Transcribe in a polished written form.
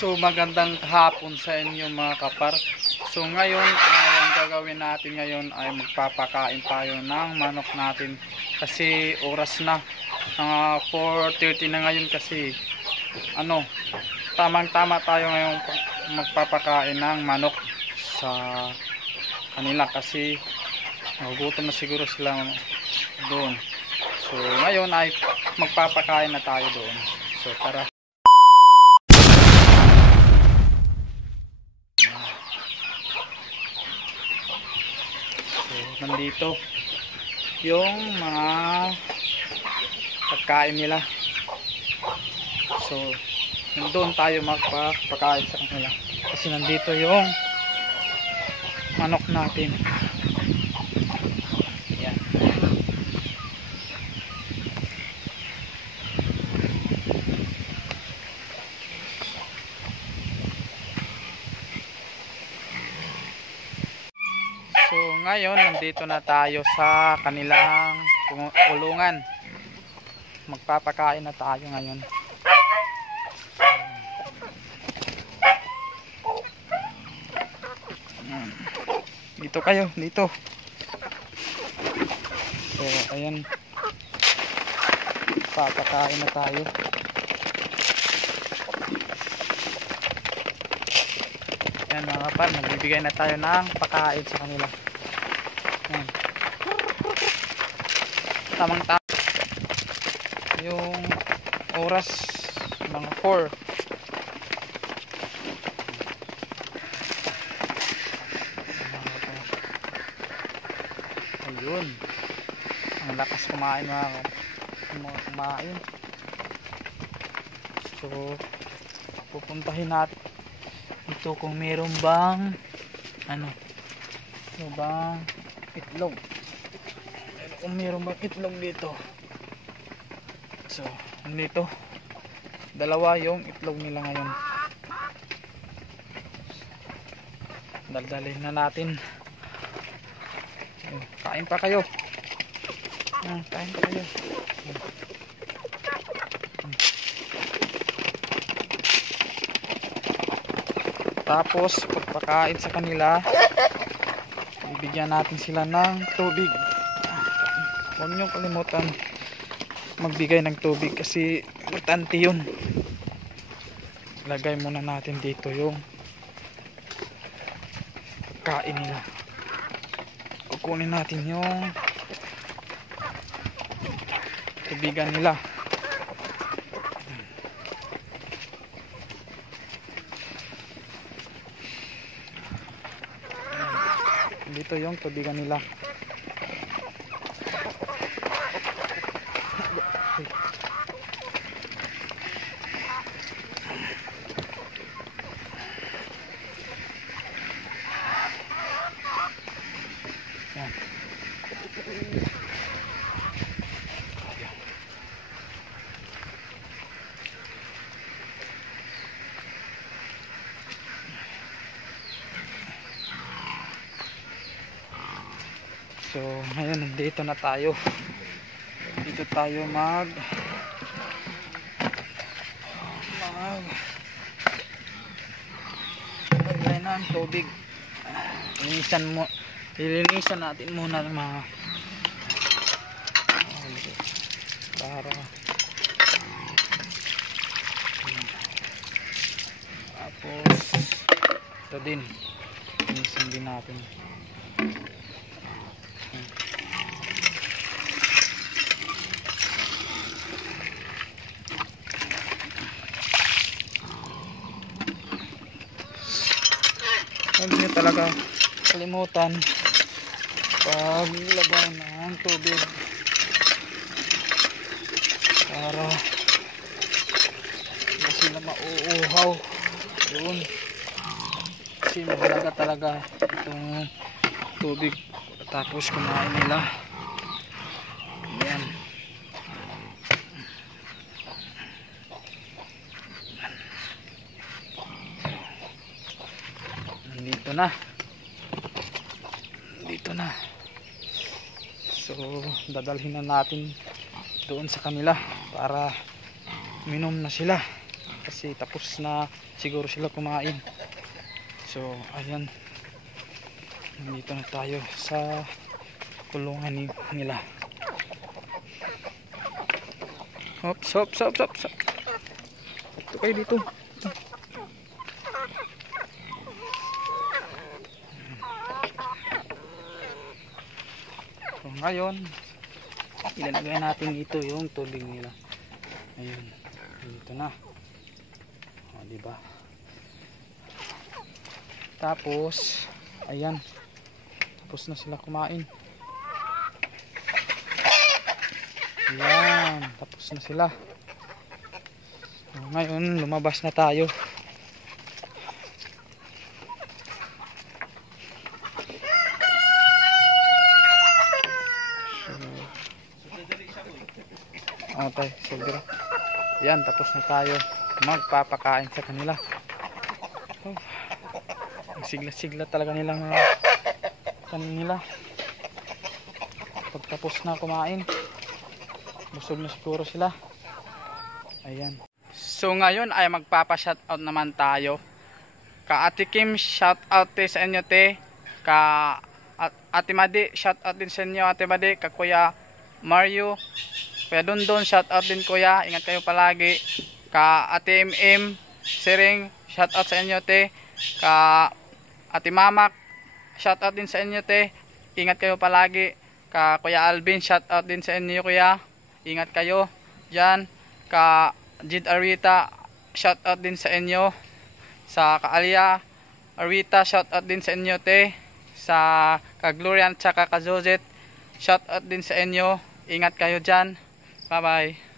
So magandang hapon sa inyo mga kapar. So ngayon ang gagawin natin ngayon ay magpapakain tayo ng manok natin. Kasi oras na 4:30 na ngayon kasi tamang-tama tayo ngayon magpapakain ng manok sa kanila kasi nagugutom na siguro sila doon. So ngayon ay magpapakain na tayo doon. So tara. Nandito yung mga pagkain nila. So nandun tayo magpapakain sa kanila kasi nandito yung manok natin. Yan. So ngayon nandito na tayo sa kanilang kulungan. Magpapakain na tayo ngayon. Dito kayo, dito. So ayan. Papakain na tayo. Ayan mga kapal, magbibigay na tayo ng pakain sa kanila. Ayan. Tamang-tama yung oras mga 4. Ayun, ang lakas kumain mga kumain. So pupuntahin natin ito kung meron bang itlog. Kung meron bang itlog dito. So nandito dalawa yung itlog nila ngayon. Daldalin na natin. Kain pa kayo. Kain pa kayo. Tapos pagpakain sa kanila, bibigyan natin sila ng tubig. Huwag nyo kalimutan magbigay ng tubig kasi importante yun. Lagay muna natin dito yung pagkain nila. Kukunin natin yung tubigan nila. Dito yung tubigan nila. Yan. So ngayon nandito na tayo. Dito tayo maglagay ng tubig. Lilinisan natin muna ng mga para tapos ito din linisan din natin. Huwag nyo talaga kalimutan paglagay ng tubig para hindi sila mauuhaw yun kasi mahalaga talaga itong tubig tapos kumain nila. Yan. Dito na. So dadalhin na natin doon sa kanila para minom na sila. kasi tapos na siguro sila kumain. So ayan, nandito na tayo sa kulungan nila. Hop, hop, hop, hop, hop. Ito kayo dito. So ngayon, ilalagay natin dito yung tubig nila. Ayun, dito na. O, diba? Tapos, ayan. Tapos na sila kumain. Ayan, tapos na sila. So, ngayon, lumabas na tayo. Okay, siguro. Yan, tapos na tayo magpapakain sa kanila. Oh, sigla-sigla talaga nilang kanila. Pagtapos na kumain, busog na siguro sila. Ayan. So ngayon ay magpapa-shoutout naman tayo. Ka Ate Kim, shoutout sa inyo te. Ka Ate Madi, shoutout din sa inyo Ate Madi. Ka Kuya Mario, Kuya Dondon, shoutout din kuya, ingat kayo palagi. Ka Ate MM Sering, shoutout sa inyo te. Ka Ate Mamak, shoutout din sa inyo te, ingat kayo palagi. Ka Kuya Alvin, shoutout din sa inyo kuya, ingat kayo dyan. Ka Jid Arita, shoutout din sa inyo. Sa Kaalia Arita, shoutout din sa inyo te. Sa Kaglorian tsaka Kazozet, shoutout din sa inyo, ingat kayo dyan. Bye bye.